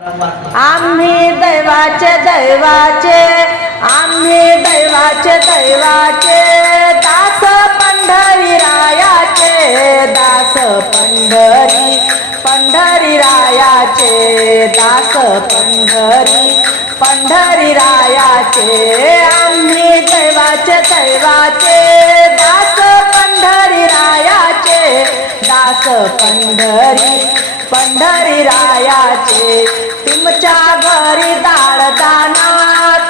आम्ही दैवाचे दैवाचे आम्ही दैवाचे दैवाचे दास पंढरी रायाचे दास पंढरी पंढरी रायाचे दास पंढरी पंढरी रायाचे आम्ही दैवाचे दैवाचे दास पंढरी रायाचे दास पंढरी पंढरी रायाचे तुमच्या घरी डाळ दाना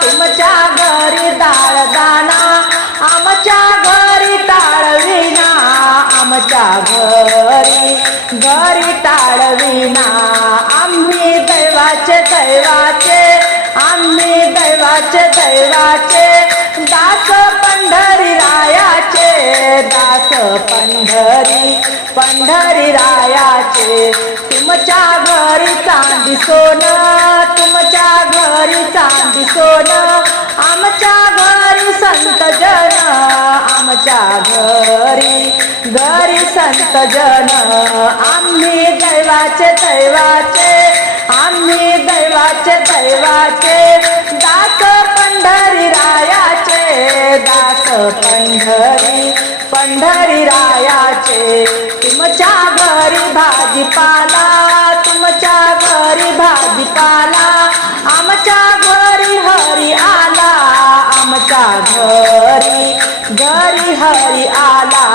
तुमच्या घरी डाळ दाना आमच्या घरी टाळविना आमच्या घरी घरी टाळविना. आम्ही दैवाचे दैवाचे आम्ही दैवाचे दैवाचे. दास पंढरी रायाचे दास पंढरी पंढरी रायाचे तुमच्या घरी चांदी सोनं तुमच्या घरी चांदी सोनं. आमच्या घरी संत जन आमच्या घरी घरी संत जन. आम्ही दैवाचे दैवाचे. आम्ही दैवाचे दैवाचे. दास पंढरी रायाचे. दास पंढरी पंढरी रायाचे तुमच्या घरी भाजीपाला तुमच्या घरी भाजीपाला. आमच्या घरी हरी आला आमच्या घरी घरी हरी आला.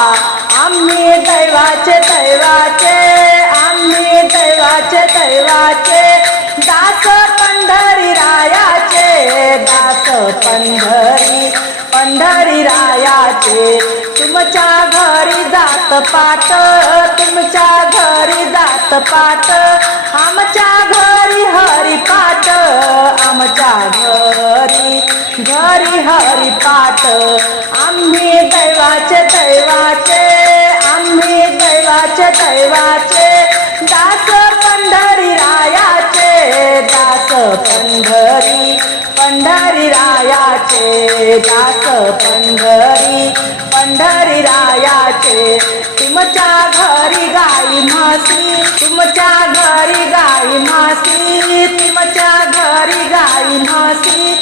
आम्ही दैवाचे दैवाचे आम्ही दैवाचे दैवाचे. दास पंढरी रायाचे दास पंढरी पंढरी रायाचे. तुमच्या घरी जात पाट तुमच्या घरी जात पाट आमच्या घरी हरी पाट आमच्या घरी घरी हरी पाट आम्ही दैवाचे दैवाचे आम्ही दैवाचे दैवाचे. दास पंढरी रायाचे दास पंढरी पंढरी रायाचे दास पंढरी पंढरी. रायाचे तुमच्या घरी गाई मासी तुमच्या घरी गाई मासी तुमच्या घरी गाई मासी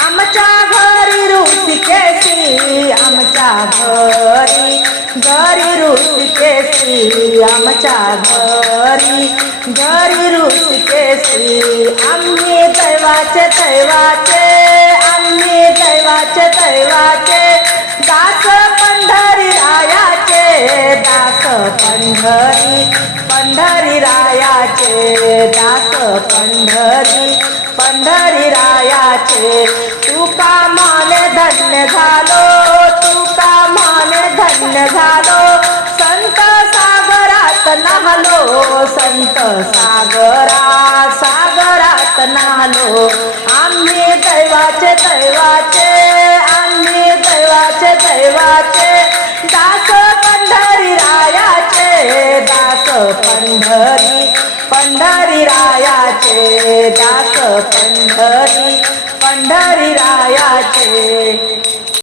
आमच्या घरी रुची केसी आमच्या घरी घरी रुची केसी आमच्या घरी घरी रुची केसी. आम्ही दैवाचे दैवाचे पंढरी पंढरी रायाचे दास पंढरी पंढरी रायाचे. तुका माने धन्य झालो तुका माने धन्य झालो. संत सागरात नाहलो संत सागरा सागरात नाहलो. आम्ही दैवाचे दैवाचे आम्ही दैवाचे दैवाचे.